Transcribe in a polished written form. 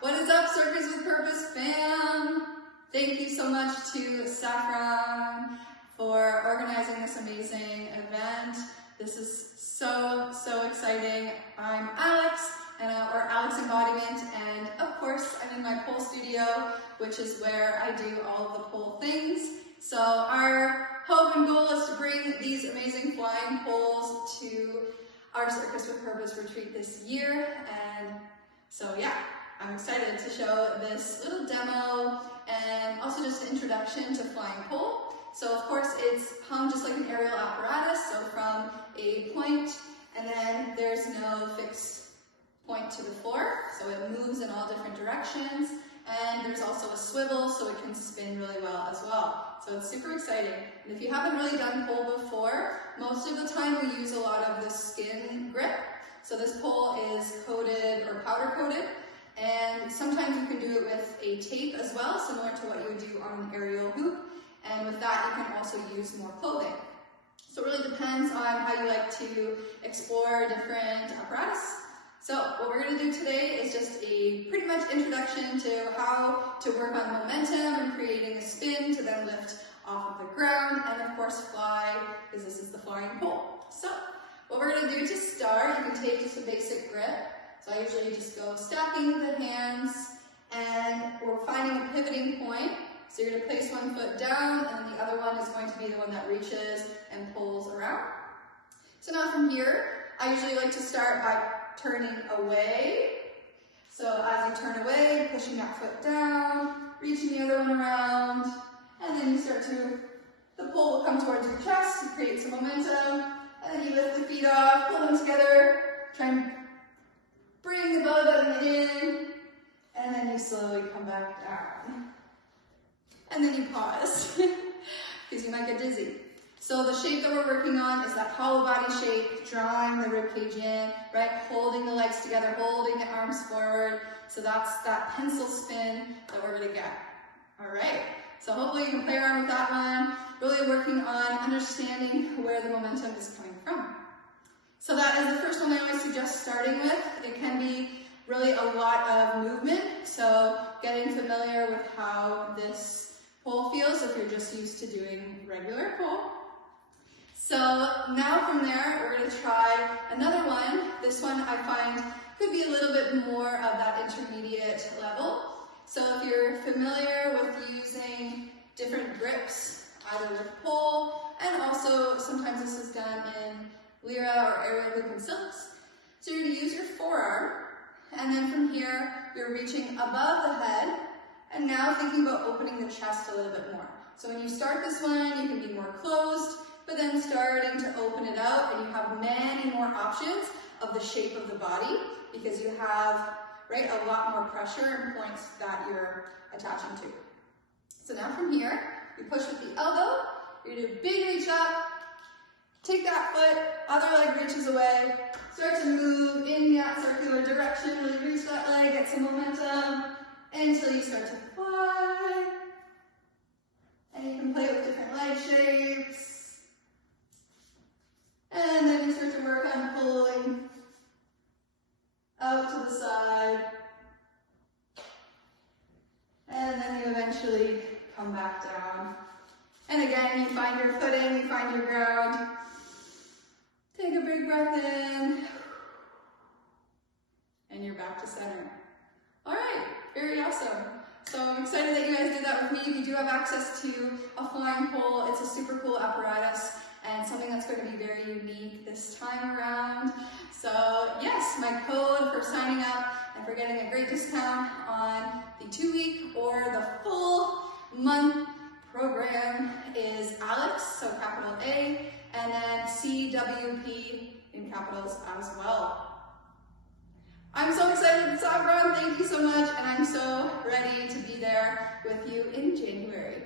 What is up, Circus with Purpose fam? Thank you so much to Saffron for organizing this amazing event. This is so exciting. I'm Alex, or Alex Embodiment, and of course I'm in my pole studio, which is where I do all of the pole things. So our hope and goal is to bring these amazing flying poles to our Circus with Purpose retreat this year, and so yeah, I'm excited to show this little demo and also just an introduction to flying pole. So of course it's hung just like an aerial apparatus, so from a point, and then there's no fixed point to the floor, so it moves in all different directions, and there's also a swivel so it can spin really well as well. So it's super exciting. And if you haven't really done pole before, most of the time we use a lot of the skin grip. So this pole is coated or powder coated, and sometimes you can do it with a tape as well, similar to what you would do on an aerial hoop. And with that, you can also use more clothing. So it really depends on how you like to explore different apparatus. So what we're going to do today is just a pretty much introduction to how to work on momentum and creating a spin to then lift off of the ground, and of course fly, because this is the flying pole. So what we're going to do to start, you can take just a basic grip. So I usually just go stacking the hands, and we're finding a pivoting point. So you're going to place one foot down, and the other one is going to be the one that reaches and pulls around. So now from here, I usually like to start by turning away. So as you turn away, pushing that foot down, reaching the other one around, and then you start to, the pole will come towards your chest to create some momentum, and then you lift the feet off, pull them together, try and bring the belly button in, and then you slowly come back down. And then you pause, because you might get dizzy. So the shape that we're working on is that hollow body shape, drawing the ribcage in, right? Holding the legs together, holding the arms forward. So that's that pencil spin that we're gonna get. All right, so hopefully you can play around with that one, really working on understanding where the momentum is coming from. So that is the first one I always suggest starting with. It can be really a lot of movement, so getting familiar with how this pole feels if you're just used to doing regular pole. So now from there, we're going to try another one. This one I find could be a little bit more of that intermediate level. So if you're familiar with using different grips, either with pole, and also sometimes this is done in Lyra or aerial hoop and silks. So you're going to use your forearm, and then from here, you're reaching above the head, and now thinking about opening the chest a little bit more. So when you start this one, you can be more closed, but then starting to open it out, and you have many more options of the shape of the body, because you have, right, a lot more pressure and points that you're attaching to. So now from here, you push with the elbow, you're gonna do a big reach up, take that foot, other leg reaches away, start to move in that circular direction, really reach that leg, get some momentum, until you start to fly. And you can play with different leg shapes. And then you start to work on pulling out to the side. And then you eventually come back down. And again, you find your footing, you find your ground. Take a big breath in. And you're back to center. All right, very awesome. So I'm excited that you guys did that with me. If you do have access to a flying pole, it's a super cool apparatus and something that's going to be very unique this time around. So yes, my code for signing up and for getting a great discount on the 2-week or the full month program is Alex, so capital A, and then CWP in capitals as well. I'm so excited with Saffron, thank you so much, and I'm so ready to be there with you in January.